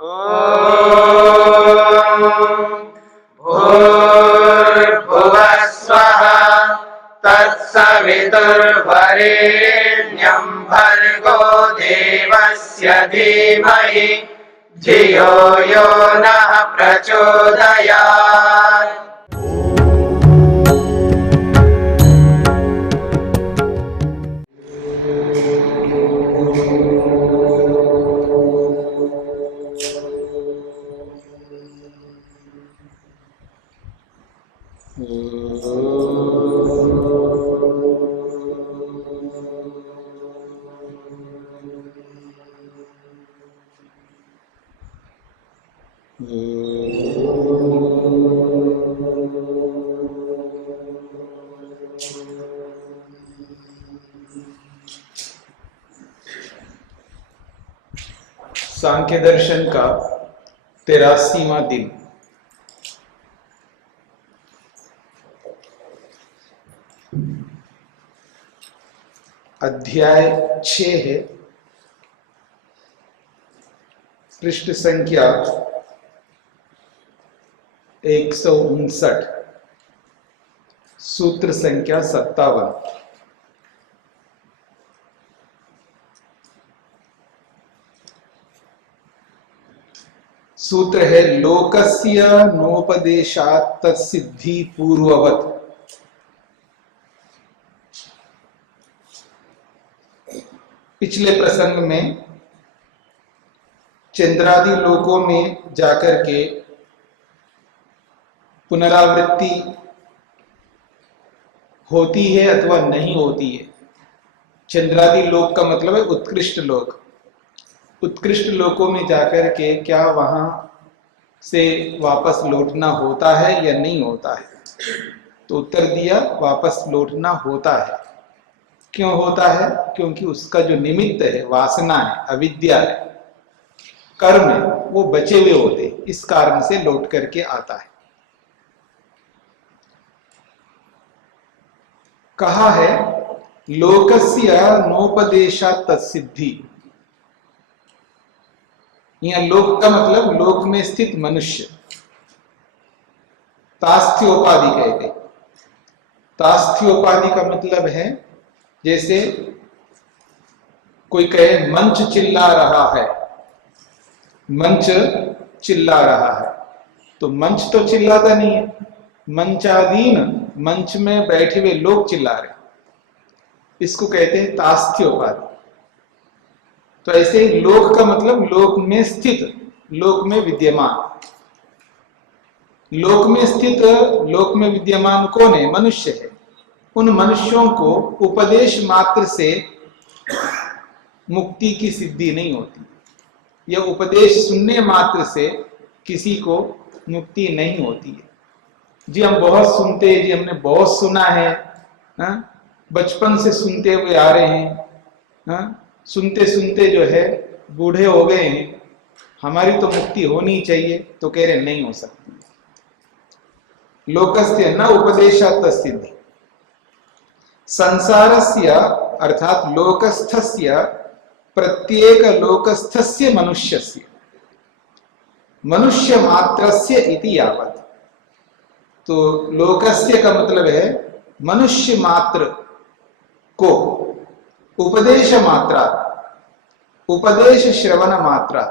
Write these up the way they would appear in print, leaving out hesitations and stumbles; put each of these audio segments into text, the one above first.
भूर्भुवः स्वः तत्सवितुर्वरेण्यं भर्गो देवस्य धीमहि धियो यो नः प्रचोदयात्। सांख्य दर्शन का 83वां दिन। अध्याय 6 है। पृष्ठ संख्या 159, सूत्र संख्या 57। सूत्र है लोकस्य नोपदेशात् तत्सिद्धि पूर्ववत्। पिछले प्रसंग में चंद्रादि लोकों में जाकर के पुनरावृत्ति होती है अथवा नहीं होती है। चंद्रादि लोक का मतलब है उत्कृष्ट लोक। उत्कृष्ट लोकों में जाकर के क्या वहां से वापस लौटना होता है या नहीं होता है? तो उत्तर दिया वापस लौटना होता है। क्यों होता है? क्योंकि उसका जो निमित्त है, वासना है, अविद्या है, कर्म है, वो बचे हुए होते, इस कारण से लौट करके आता है। कहा है लोकस्य नोपदेशा तत्सिद्धि। यह लोक का मतलब लोक में स्थित मनुष्य, तास्थ्योपाधि कहते। तास्थ्योपाधि का मतलब है जैसे कोई कहे मंच चिल्ला रहा है, मंच चिल्ला रहा है, तो मंच तो चिल्लाता नहीं है, मंचाधीन मंच में बैठे हुए लोग चिल्ला रहे, इसको कहते हैं तास्थ्योपाधि। तो ऐसे ही लोक का मतलब लोक में स्थित, लोक में विद्यमान। लोक में स्थित, लोक में विद्यमान कौन है? मनुष्य है। उन मनुष्यों को उपदेश मात्र से मुक्ति की सिद्धि नहीं होती। यह उपदेश सुनने मात्र से किसी को मुक्ति नहीं होती है। जी हम बहुत सुनते हैं, जी हमने बहुत सुना है, बचपन से सुनते हुए आ रहे हैं, सुनते सुनते जो है बूढ़े हो गए हैं, हमारी तो मुक्ति होनी चाहिए, तो कह रहे नहीं हो सकती। लोकस्य न उपदेशात् तत्सिद्धि। संसारस्य अर्थात लोकस्थस्य प्रत्येक लोकस्थस्य मनुष्यस्य, मनुष्य मात्रस्य इति यावत्। तो लोकस्य का मतलब है मनुष्य मात्र को, उपदेश मात्रा, उपदेश श्रवण मात्रा,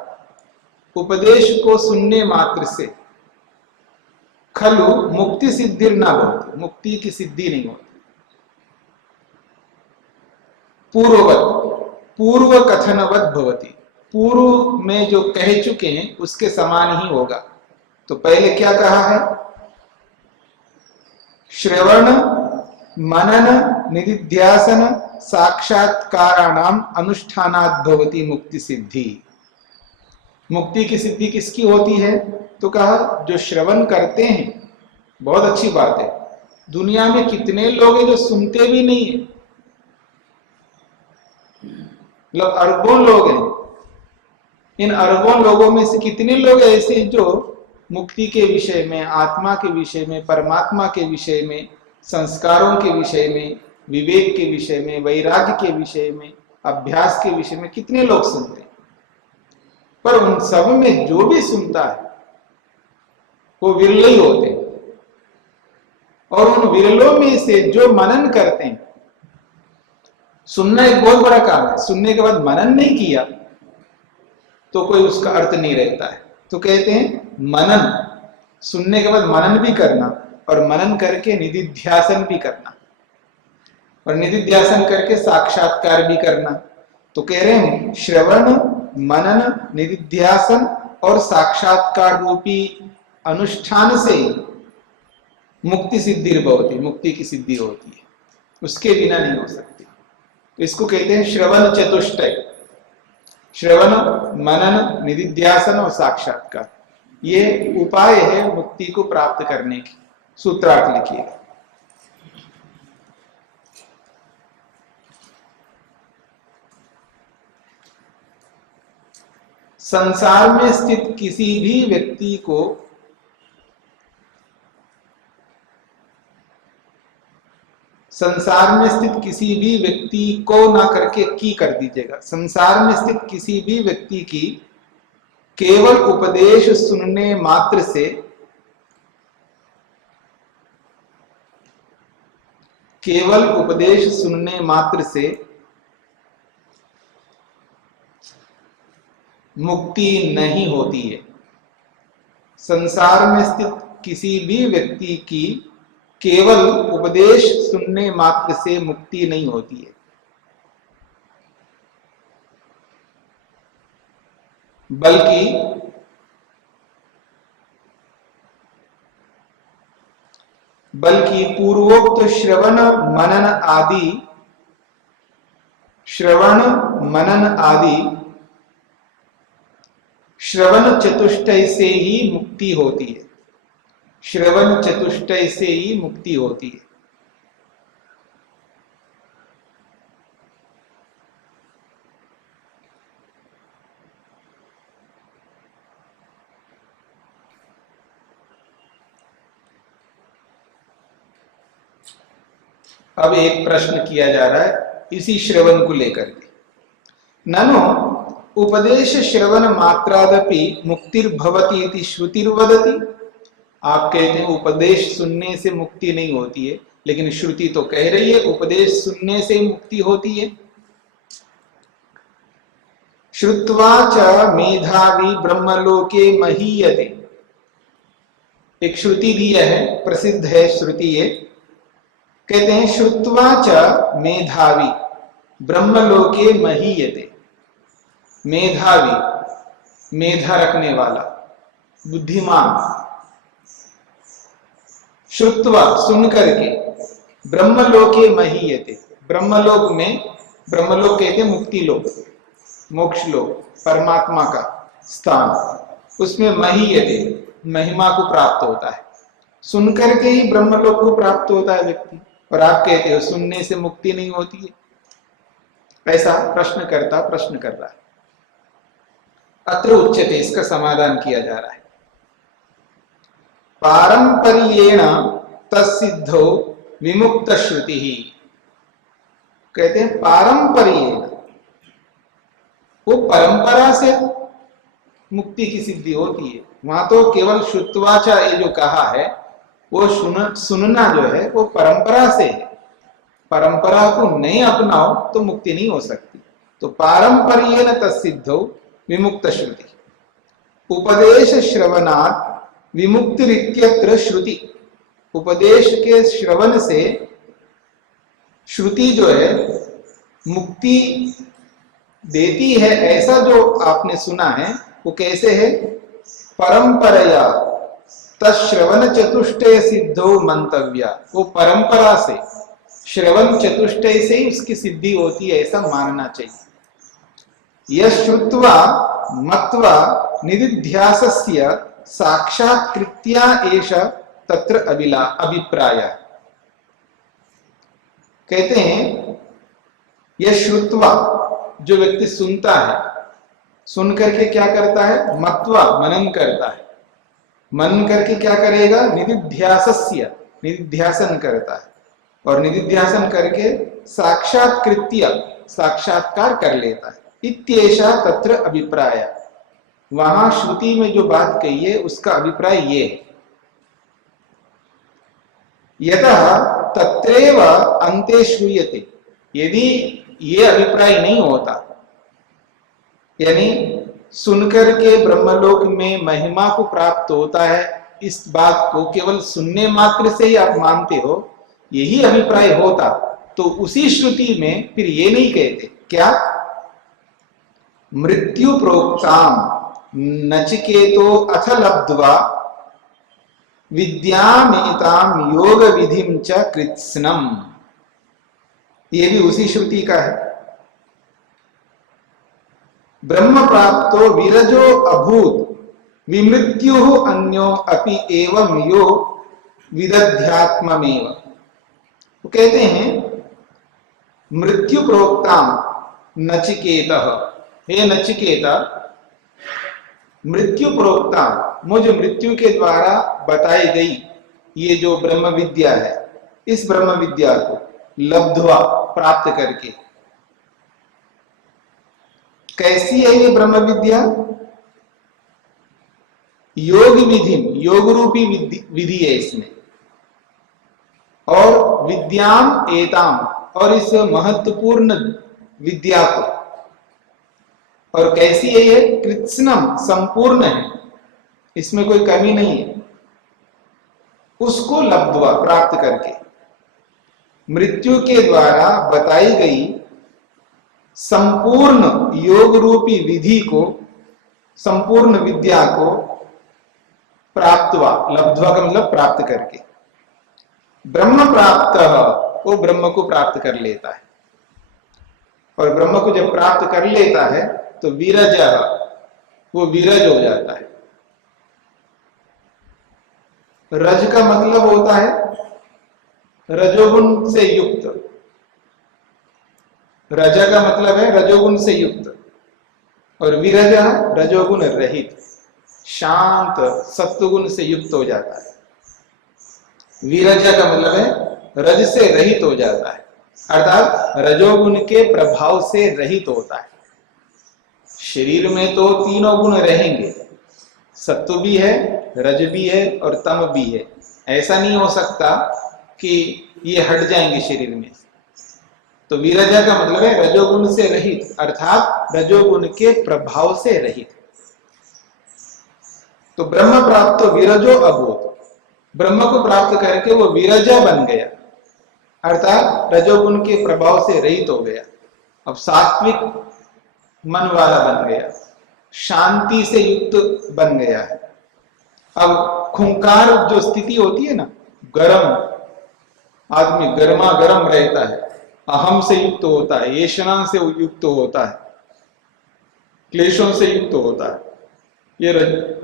उपदेश को सुनने मात्र से खलु मुक्ति सिद्धिर न भवति, मुक्ति की सिद्धि नहीं होती। पूर्ववत, पूर्व कथनवत भवति, पूर्व में जो कह चुके हैं उसके समान ही होगा। तो पहले क्या कहा है? श्रवण मनन निधिध्यासन साक्षात्काराणाम अनुष्ठानात् भवति मुक्ति सिद्धि। मुक्ति की सिद्धि किसकी होती है? तो कहा जो श्रवण करते हैं, बहुत अच्छी बात है। दुनिया में कितने लोग हैं जो सुनते भी नहीं है, मतलब अरबों लोग हैं। इन अरबों लोगों में से कितने लोग ऐसे हैं जो मुक्ति के विषय में, आत्मा के विषय में, परमात्मा के विषय में, संस्कारों के विषय में, विवेक के विषय में, वैराग्य के विषय में, अभ्यास के विषय में कितने लोग सुनते हैं, पर उन सब में जो भी सुनता है वो विरल ही होते हैं, और उन विरलों में से जो मनन करते हैं, सुनना एक बहुत बड़ा काम है, सुनने के बाद मनन नहीं किया तो कोई उसका अर्थ नहीं रहता है। तो कहते हैं मनन, सुनने के बाद मनन भी करना, और मनन करके निधिध्यासन भी करना, और निधिध्यासन करके साक्षात्कार भी करना। तो कह रहे हैं श्रवण, मनन, निधिध्यासन और साक्षात्कार रूपी अनुष्ठान से मुक्ति सिद्धि भवति, मुक्ति की सिद्धि होती है, उसके बिना नहीं हो सकती। तो इसको कहते हैं श्रवण चतुष्टय, श्रवण, मनन, निधिध्यासन और साक्षात्कार, ये उपाय है मुक्ति को प्राप्त करने की। सूत्रार्थ लिखिएगा। संसार में स्थित किसी भी व्यक्ति को संसार में स्थित किसी भी व्यक्ति को ना करके की कर दीजिएगा। संसार में स्थित किसी भी व्यक्ति की केवल उपदेश सुनने मात्र से, केवल उपदेश सुनने मात्र से मुक्ति नहीं होती है। संसार में स्थित किसी भी व्यक्ति की केवल उपदेश सुनने मात्र से मुक्ति नहीं होती है, बल्कि पूर्वोक्त श्रवण मनन आदि श्रवण चतुष्टय से ही मुक्ति होती है। श्रवण चतुष्टय से ही मुक्ति होती है। अब एक प्रश्न किया जा रहा है इसी श्रवण को लेकर के, ननु उपदेश श्रवण मात्रादपि मुक्तिर्भवति इति श्रुतिर्वदति। आप कहते हैं उपदेश सुनने से मुक्ति नहीं होती है, लेकिन श्रुति तो कह रही है उपदेश सुनने से मुक्ति होती है। श्रुत्वा च मेधावी ब्रह्मलोके महीयते, एक श्रुति दिया है, प्रसिद्ध है श्रुति है। कहते हैं श्रुत्वा च मेधावी ब्रह्मलोके महीयते। मेधावी, मेधा रखने वाला, बुद्धिमान, श्रुत्वा सुन करके, ब्रह्मलोके महीयते, ब्रह्मलोक में, ब्रह्मलोक कहते हैं मुक्ति लोक, मोक्ष लोक, परमात्मा का स्थान, उसमें महीयते, महिमा को प्राप्त होता है। सुन करके ही ब्रह्मलोक को प्राप्त होता है व्यक्ति, और आप कहते हो सुनने से मुक्ति नहीं होती है। ऐसा प्रश्नकर्ता प्रश्न कर रहा है। अत्र उच्यते, इसका समाधान किया जा रहा है। पारंपर्येण तत्सिद्धो विमुक्त श्रुति ही। कहते हैं पारंपर्येण, वो परंपरा से मुक्ति की सिद्धि होती है। वहां तो केवल श्रुत्वाचा ये जो कहा है वो सुनना जो है वो परंपरा से है। परंपरा को नहीं अपनाओ तो मुक्ति नहीं हो सकती। तो पारंपर्येण तत्सिद्धो विमुक्त श्रुति, उपदेश श्रवणात् विमुक्तिरित्यत्र श्रुति। उपदेश के श्रवण से श्रुति जो है मुक्ति देती है, ऐसा जो आपने सुना है वो कैसे है? परंपरया तश्रवण चतुष्टय सिद्धो मंतव्या, वो परंपरा से, श्रवण चतुष्टय से ही उसकी सिद्धि होती है, ऐसा मानना चाहिए। यह श्रुत्वा मत्वा निदिध्यासस्य साक्षात्कृत्या एष तत्र अभिप्राय। कहते हैं यह श्रुत्वा, जो व्यक्ति सुनता है, सुन करके क्या करता है? मत्वा, मनन करता है। मनन करके क्या करेगा? निदिध्यासस्य, निदिध्यासन करता है, और निदिध्यासन करके साक्षात्कृत्य, साक्षात्कार कर लेता है। इत्येषा तत्र अभिप्राय, वहां श्रुति में जो बात कही है उसका अभिप्राय ये है, यतः तत्रैव अन्ते श्रूयते। यदि ये अभिप्राय नहीं होता, यानी सुनकर के ब्रह्मलोक में महिमा को प्राप्त होता है, इस बात को केवल सुनने मात्र से ही आप मानते हो, यही अभिप्राय होता तो उसी श्रुति में फिर ये नहीं कहते क्या, मृत्यु प्रोक्ताम नचिकेतो अथ लब्ध्वा विद्यामेताम योग विधिम च कृत्स्नम। ये भी उसी श्रुति का है। ब्रह्म प्राप्तो विरजो अभूत विमृत्यु अन्यो अपि एवं यो विदध्यात्ममेव। वो कहते हैं मृत्यु प्रोक्ताम नचिकेतः, हे नचिकेता, मृत्यु प्रोक्ताम, मुझे मृत्यु के द्वारा बताई गई ये जो ब्रह्म विद्या है, इस ब्रह्म विद्या को लब्ध्वा, प्राप्त करके। कैसी है ये ब्रह्म विद्या? योग विधि, योग रूपी विधि है इसमें, और विद्याम एताम, और इस महत्वपूर्ण विद्या को, और कैसी है ये? कृत्स्नम, संपूर्ण है, इसमें कोई कमी नहीं है। उसको लब्ध्वा, प्राप्त करके, मृत्यु के द्वारा बताई गई संपूर्ण योग रूपी विधि को, संपूर्ण विद्या को प्राप्तवा, लब्ध्वा का मतलब प्राप्त करके। ब्रह्म प्राप्त, वो ब्रह्म को प्राप्त कर लेता है, और ब्रह्म को जब प्राप्त कर लेता है तो विरज, वो विरज हो जाता है। रज का मतलब होता है रजोगुण से युक्त, रज का मतलब है रजोगुण से युक्त, और विरज रजोगुण रहित, शांत सत्वगुण से युक्त हो जाता है। विरज का मतलब है रज से रहित हो जाता है, अर्थात रजोगुण के प्रभाव से रहित होता है। शरीर में तो तीनों गुण रहेंगे, सत्व भी है, रज भी है और तम भी है। ऐसा नहीं हो सकता कि ये हट जाएंगे शरीर में। तो विरजा का मतलब है रजोगुण से रहित, अर्थात रजोगुण के प्रभाव से रहित। तो ब्रह्म प्राप्त तो विरजो अभूत, ब्रह्म को प्राप्त करके वो विरजा बन गया, अर्थात रजोगुण के प्रभाव से रहित हो गया। अब सात्विक मन वाला बन गया, शांति से युक्त बन गया है। अब खुंकार जो स्थिति होती है ना, गरम आदमी गर्मा गर्म रहता है, अहम से युक्त होता है, येषणा से युक्त होता है, क्लेशों से युक्त होता है, ये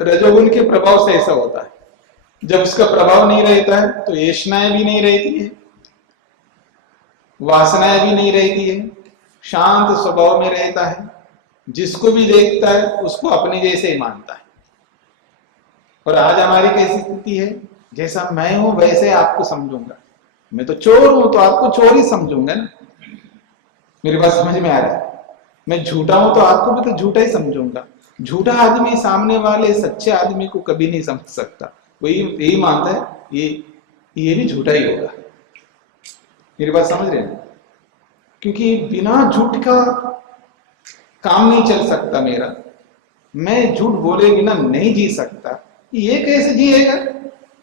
रजोगुण के प्रभाव से ऐसा होता है। जब उसका प्रभाव नहीं रहता है तो येषणाएं भी नहीं रहती है, वासनाएं भी नहीं रहती है, शांत स्वभाव में रहता है, जिसको भी देखता है उसको अपने जैसे ही मानता है। और आज हमारी कैसी स्थिति है, जैसा मैं हूं वैसे आपको समझूंगा, मैं तो चोर हूं तो आपको चोर ही समझूंगा ना। मेरी बात समझ में आ रहा है? मैं झूठा हूं तो आपको भी तो झूठा ही समझूंगा। झूठा आदमी सामने वाले सच्चे आदमी को कभी नहीं समझ सकता, वही यही मानता है ये भी झूठा ही होगा। मेरी बात समझ रहे हैं? क्योंकि बिना झूठ का काम नहीं चल सकता मेरा, मैं झूठ बोले बिना नहीं जी सकता, ये कैसे जिएगा,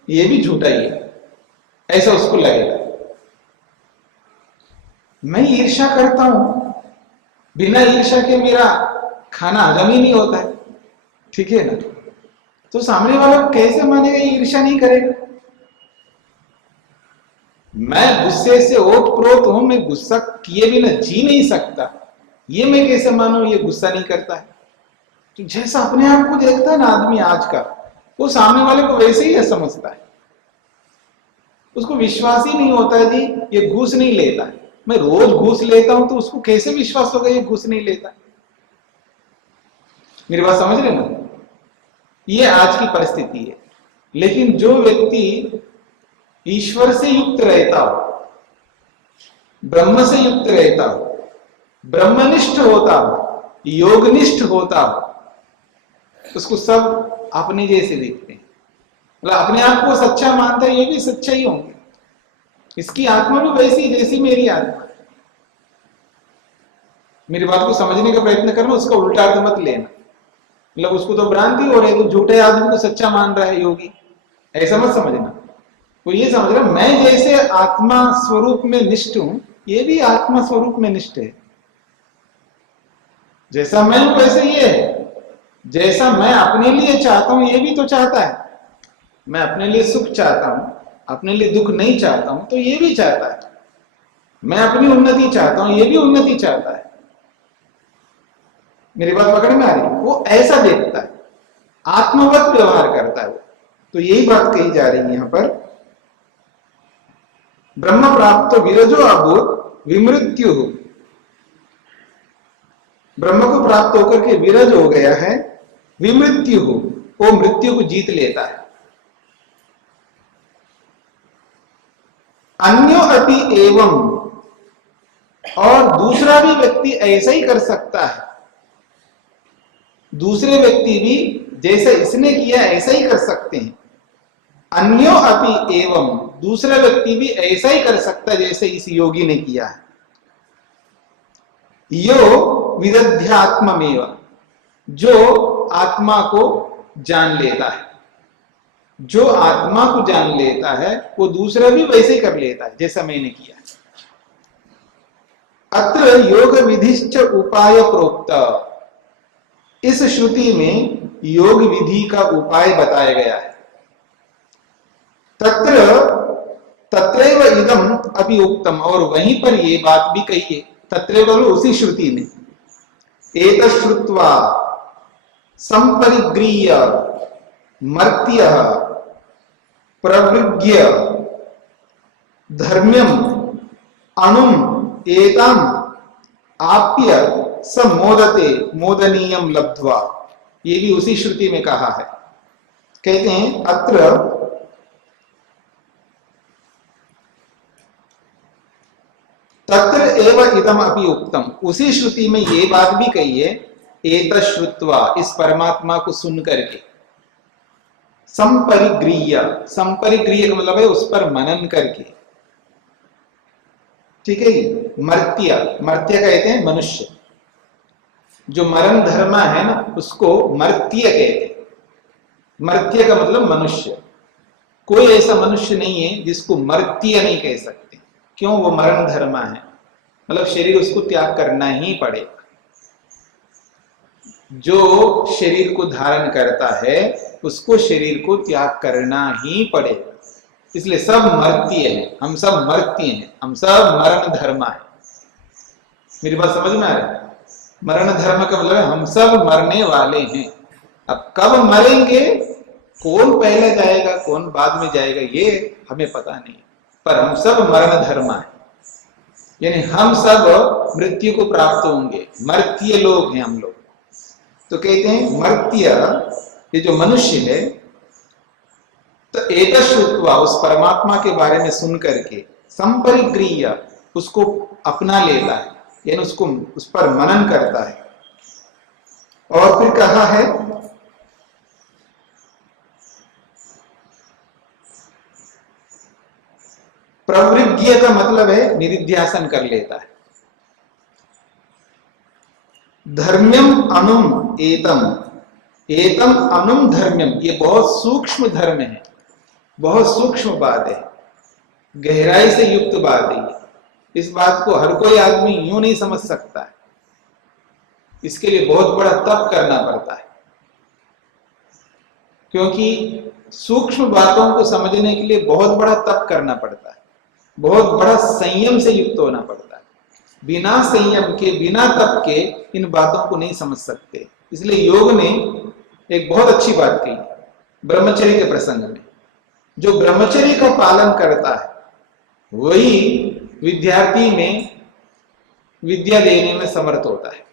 ये भी झूठा ही है, ऐसा उसको लगेगा। मैं ईर्ष्या करता हूं, बिना ईर्ष्या के मेरा खाना हजम ही नहीं होता है, ठीक है ना? तो सामने वाला कैसे मानेगा ईर्ष्या नहीं करेगा? मैं गुस्से से ओत-प्रोत हूं, मैं गुस्सा किए बिना जी नहीं सकता, ये मैं कैसे मानूं ये गुस्सा नहीं करता है? तो जैसा अपने आप को देखता है ना आदमी आज का, वो सामने वाले को वैसे ही समझता है। उसको विश्वास ही नहीं होता है जी ये घूस नहीं लेता है। मैं रोज घूस लेता हूं तो उसको कैसे विश्वास होगा ये घूस नहीं लेता? मेरी बात समझ रहे ना? ये आज की परिस्थिति है। लेकिन जो व्यक्ति ईश्वर से युक्त रहता हो, ब्रह्म से युक्त रहता हो, ब्रह्मनिष्ठ होता हो, योगनिष्ठ होता हो, उसको सब अपने जैसे देखते हैं, मतलब अपने आप को सच्चा मानता है, ये भी सच्चा ही होंगे, इसकी आत्मा भी वैसी जैसी मेरी आत्मा। मेरी बात को समझने का प्रयत्न करना, उसका उल्टा अर्थ मत लेना, मतलब उसको तो भ्रांति हो रही है, तो झूठे आदमी को सच्चा मान रहा है योगी, ऐसा मत समझना। वो ये समझ रहा मैं जैसे आत्मा स्वरूप में निष्ठ हूं, ये भी आत्मा स्वरूप में निष्ठ है, जैसा मैं हूं वैसे ये है, जैसा मैं अपने लिए चाहता हूं ये भी तो चाहता है, मैं अपने लिए सुख चाहता हूं, अपने लिए दुख नहीं चाहता हूं, तो ये भी चाहता है, मैं अपनी उन्नति चाहता हूं, ये भी उन्नति चाहता है। मेरी बात पकड़ में आ रही है? वो ऐसा देखता है, आत्मवत व्यवहार करता है वो। तो यही बात कही जा रही है यहां पर, ब्रह्म प्राप्त विरजो अभूत विमृत्यु, ब्रह्म को प्राप्त होकर के विरज हो गया है, विमृत्यु, वो मृत्यु को जीत लेता है। अन्यो अपि एवं, और दूसरा भी व्यक्ति ऐसा ही कर सकता है, दूसरे व्यक्ति भी जैसा इसने किया ऐसा ही कर सकते हैं। अन्यो अपि एवं, दूसरा व्यक्ति भी ऐसा ही कर सकता है जैसे इस योगी ने किया है। यो विदध्यात्ममेव, जो आत्मा को जान लेता है, जो आत्मा को जान लेता है वो दूसरा भी वैसे ही कर लेता है जैसा मैंने किया। अत्र योग विधिश्च उपाय प्रोक्त, इस श्रुति में योग विधि का उपाय बताया गया है। तत्रैव इदम अपि उक्तम, और वहीं पर ये बात भी कही है, तत्रैव उसी श्रुति में, एतत् श्रुत्वा संपरिग्रीय मर्त्य प्रवृज्य धर्म्यम अणुम एताम आप्य स मोदते मोदनीयम लब्ध्वा, ये भी उसी श्रुति में कहा है। कहते हैं अत्र तत्र एव इदम अपि उक्तम, उसी श्रुति में ये बात भी कही है, एतत् श्रुत्वा, इस परमात्मा को सुन करके, संपरिग्रीय, संपरिग्रीय का मतलब है उस पर मनन करके, ठीक है। मर्त्य, मर्त्य कहते हैं मनुष्य, जो मरण धर्म है ना उसको मर्त्य कहते हैं। मर्त्य का मतलब मनुष्य, कोई ऐसा मनुष्य नहीं है जिसको मर्त्य नहीं कह सकते, क्यों? वो मरण धर्म है, मतलब शरीर उसको त्याग करना ही पड़ेगा। जो शरीर को धारण करता है उसको शरीर को त्याग करना ही पड़ेगा, इसलिए सब मर्त्य है, हम सब मर्त्य हैं, हम सब मरण धर्म है। मेरी बात समझ में आ रही है? मरण धर्म का मतलब हम सब मरने वाले हैं। अब कब मरेंगे, कौन पहले जाएगा कौन बाद में जाएगा ये हमें पता नहीं, पर हम सब मरण धर्म है, यानी हम सब मृत्यु को प्राप्त होंगे, मर्त्य लोग हैं हम लोग। तो कहते हैं मर्त्य, ये जो मनुष्य है, तो एतत् श्रुत्वा, उस परमात्मा के बारे में सुन करके, संपरिग्रीय, उसको अपना लेता है, यानी उसको उस पर मनन करता है। और फिर कहा है प्रवृज्ञ का मतलब है निधिध्यासन कर लेता है। धर्म्यम अनुम एतम, एतम अनुम धर्म्यम, ये बहुत सूक्ष्म धर्म है, बहुत सूक्ष्म बात है, गहराई से युक्त बात है। इस बात को हर कोई आदमी यूं नहीं समझ सकता है, इसके लिए बहुत बड़ा तप करना पड़ता है, क्योंकि सूक्ष्म बातों को समझने के लिए बहुत बड़ा तप करना पड़ता है, बहुत बड़ा संयम से युक्त होना पड़ता है। बिना संयम के, बिना तप के इन बातों को नहीं समझ सकते। इसलिए योग ने एक बहुत अच्छी बात कही ब्रह्मचर्य के प्रसंग में, जो ब्रह्मचर्य का पालन करता है वही विद्यार्थी में विद्या देने में समर्थ होता है।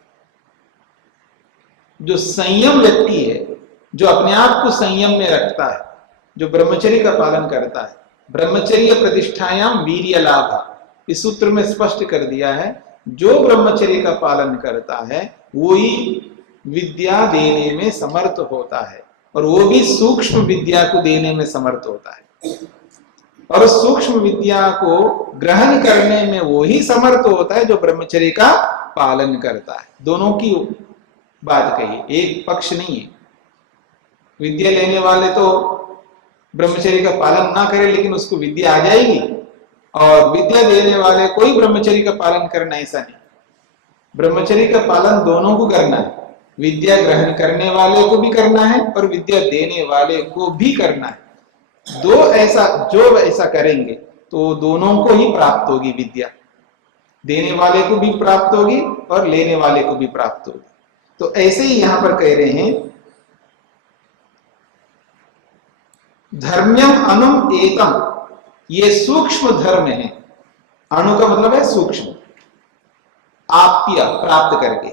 जो संयम व्यक्ति है, जो अपने आप को संयम में रखता है, जो ब्रह्मचर्य का पालन करता है, ब्रह्मचर्य प्रतिष्ठायाम वीर्य लाभ, इस सूत्र में स्पष्ट कर दिया है, जो ब्रह्मचर्य का पालन करता है वही विद्या देने में समर्थ होता है, और वो भी सूक्ष्म विद्या को देने में समर्थ होता है। और उस सूक्ष्म विद्या को ग्रहण करने में वो ही समर्थ होता है जो ब्रह्मचर्य का पालन करता है। दोनों की बात कही, एक पक्ष नहीं है। विद्या लेने वाले तो ब्रह्मचर्य का पालन ना करे लेकिन उसको विद्या आ जाएगी, और विद्या देने वाले कोई ब्रह्मचर्य का पालन करना, ऐसा नहीं। ब्रह्मचर्य का पालन दोनों को करना है, विद्या ग्रहण करने वाले को भी करना है और विद्या देने वाले को भी करना है। जो ऐसा करेंगे तो दोनों को ही प्राप्त होगी विद्या, देने वाले को भी प्राप्त होगी और लेने वाले को भी प्राप्त होगी। तो ऐसे ही यहां पर कह रहे हैं, धर्म्यम अनुम एतम, ये सूक्ष्म धर्म है। अणु का मतलब है सूक्ष्म, आप्य प्राप्त करके।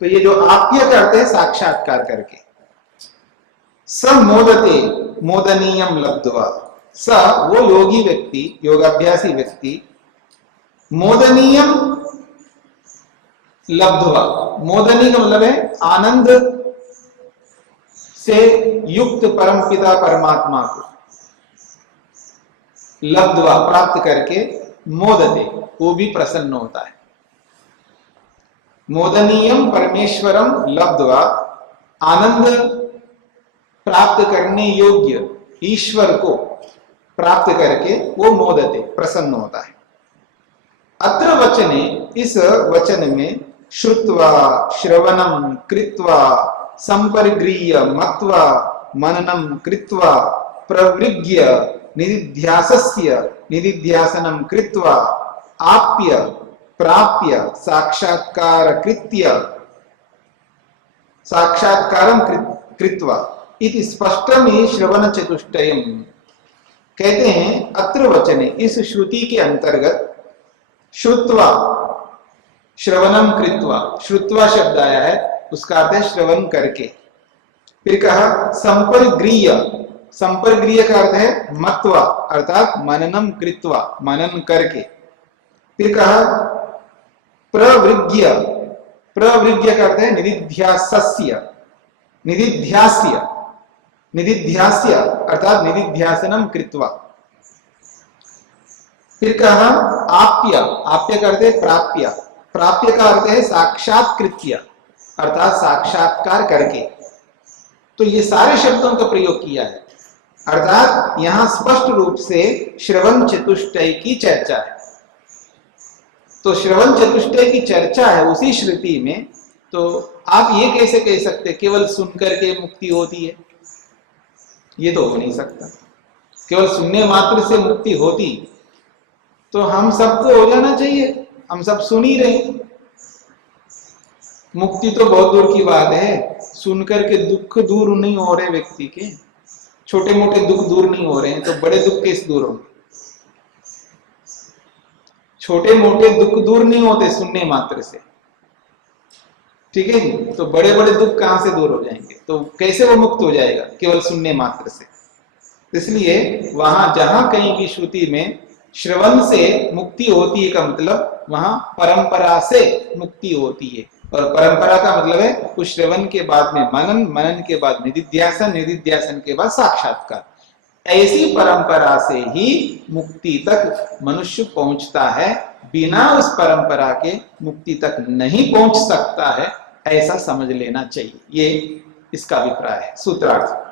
तो ये जो आप्य करते हैं साक्षात्कार करके, स मोदते मोदनीयम लब्ध्वा, स वो योगी व्यक्ति, योगाभ्यासी व्यक्ति, मोदनीयम लब्ध्वा, मोदनी का मतलब है आनंद से युक्त परमपिता परमात्मा को लब्ध्वा प्राप्त करके, मोदते वो भी प्रसन्न होता है। मोदनीयम परमेश्वरम लब्ध्वा, आनंद प्राप्त करने योग्य ईश्वर को प्राप्त करके वो मोदते प्रसन्न होता है। अत्र वचने, इस वचन में, श्रुत्वा श्रवणम कृत्वा संपरिगृह्य मत्वा मननम कृत्वा प्रवृग्य निदिध्यासस्य निदिध्यासनम कृत्वा आप्य प्राप्य साक्षात्कार कृत्य साक्षात्कारम कृत्वा इति स्पष्टम ही श्रवण चतुष्टयम। कहते हैं अत्र वचने, इस श्रुति के अंतर्गत, श्रुत्वा श्रवणम कृत्वा, श्रुत्वा शब्द आया है, उसका अर्थ है श्रवण करके। फिर कहा संपरिगृह्य, संपरिगृह्य का अर्थ है मत्वा, अर्थात मननम कृत्वा, मनन करके। फिर कहा प्रवृग्य, प्रवृग्य का अर्थ है निदिध्यासस्य, निदिध्यास्य, निदिध्यास्य अर्थात निदिध्यासनम कृत्वा। फिर कहा आप्य, आप्य का अर्थ है प्राप्य, प्राप्य का अर्थ है साक्षात्कृत्य, अर्थात साक्षात्कार करके। तो ये सारे शब्दों का प्रयोग किया है, अर्थात यहां स्पष्ट रूप से श्रवण चतुष्टय की चर्चा है। तो श्रवण चतुष्टय की चर्चा है उसी श्रुति में। तो आप ये कैसे कह सकते केवल सुनकर के मुक्ति होती है? ये तो हो नहीं सकता। केवल सुनने मात्र से मुक्ति होती तो हम सबको हो जाना चाहिए, हम सब सुन ही रहे। मुक्ति तो बहुत दूर की बात है, सुनकर के दुख दूर नहीं हो रहे व्यक्ति के, छोटे मोटे दुख दूर नहीं हो रहे हैं, तो बड़े दुख कैसे दूर होंगे? छोटे मोटे दुख दूर नहीं होते सुनने मात्र से, ठीक है जी। तो बड़े बड़े दुख कहां से दूर हो जाएंगे? तो कैसे वो मुक्त हो जाएगा? केवल सुनने मात्र से। इसलिए वहां जहां कहीं भी श्रुति में श्रवण से मुक्ति होती है का मतलब वहां परंपरा से मुक्ति होती है। और परंपरा का मतलब है उस श्रवण के बाद में मनन, मनन के बाद निदिध्यासन, निदिध्यासन के बाद साक्षात्कार। ऐसी परंपरा से ही मुक्ति तक मनुष्य पहुंचता है, बिना उस परंपरा के मुक्ति तक नहीं पहुंच सकता है, ऐसा समझ लेना चाहिए। ये इसका अभिप्राय है। सूत्रार्थ,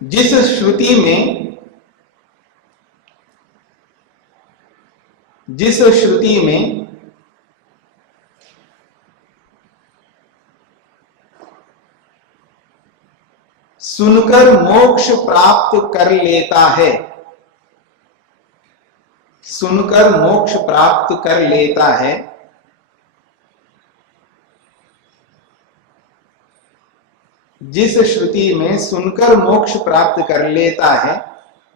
जिस श्रुति में सुनकर मोक्ष प्राप्त कर लेता है, सुनकर मोक्ष प्राप्त कर लेता है, जिस श्रुति में सुनकर मोक्ष प्राप्त कर लेता है,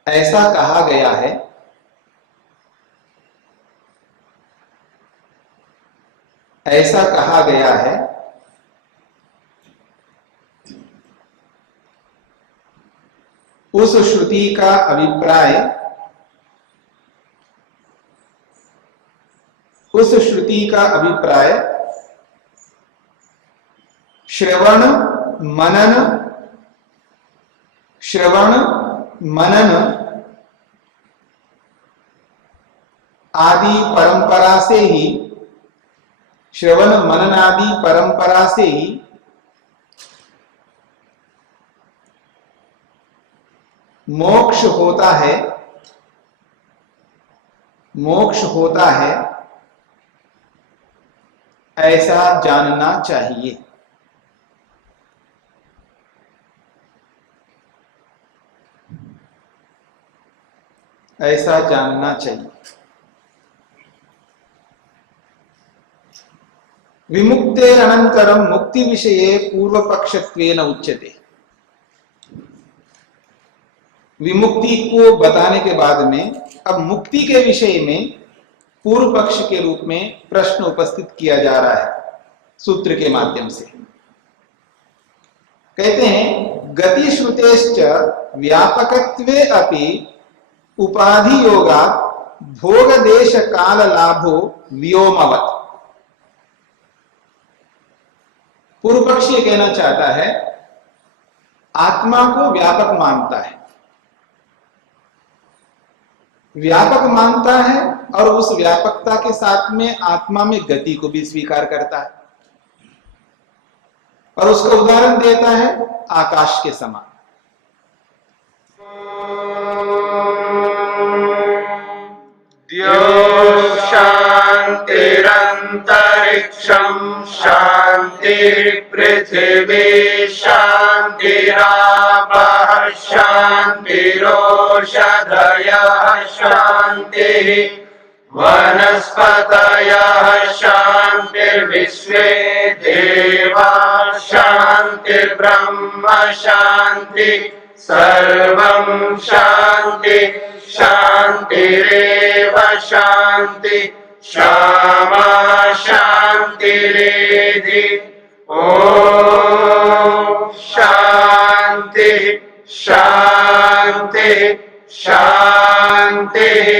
ऐसा कहा गया है, ऐसा कहा गया है, उस श्रुति का अभिप्राय उस श्रुति का अभिप्राय श्रवण मनन आदि परंपरा से ही, श्रवण मनन आदि परंपरा से ही मोक्ष होता है, ऐसा जानना चाहिए। ऐसा जानना चाहिए। विमुक्तेरनंतरम मुक्ति विषये पूर्व पक्षत्वेन उच्यते। विमुक्ति को बताने के बाद में अब मुक्ति के विषय में पूर्व पक्ष के रूप में प्रश्न उपस्थित किया जा रहा है सूत्र के माध्यम से। कहते हैं गति श्रुतेश्च व्यापकत्वे अपि उपाधि योगात् भोग देश काल लाभो व्योमवत्। पूर्व पक्ष ये कहना चाहता है आत्मा को व्यापक मानता है, और उस व्यापकता के साथ में आत्मा में गति को भी स्वीकार करता है, और उसका उदाहरण देता है आकाश के समान। द्यौ शान्तिरन्तरिक्षं शान्तिः पृथिवी शान्तिरापः शान्तिरोषधयः शान्तिः वनस्पतयः शान्तिर्विश्वे देवाः शान्तिर्ब्रह्म शान्तिः सर्वं शान्ति शान्तिरेव शान्ति क्षमा शान्तिरेधि। ॐ शान्ति शान्ति शान्तिः।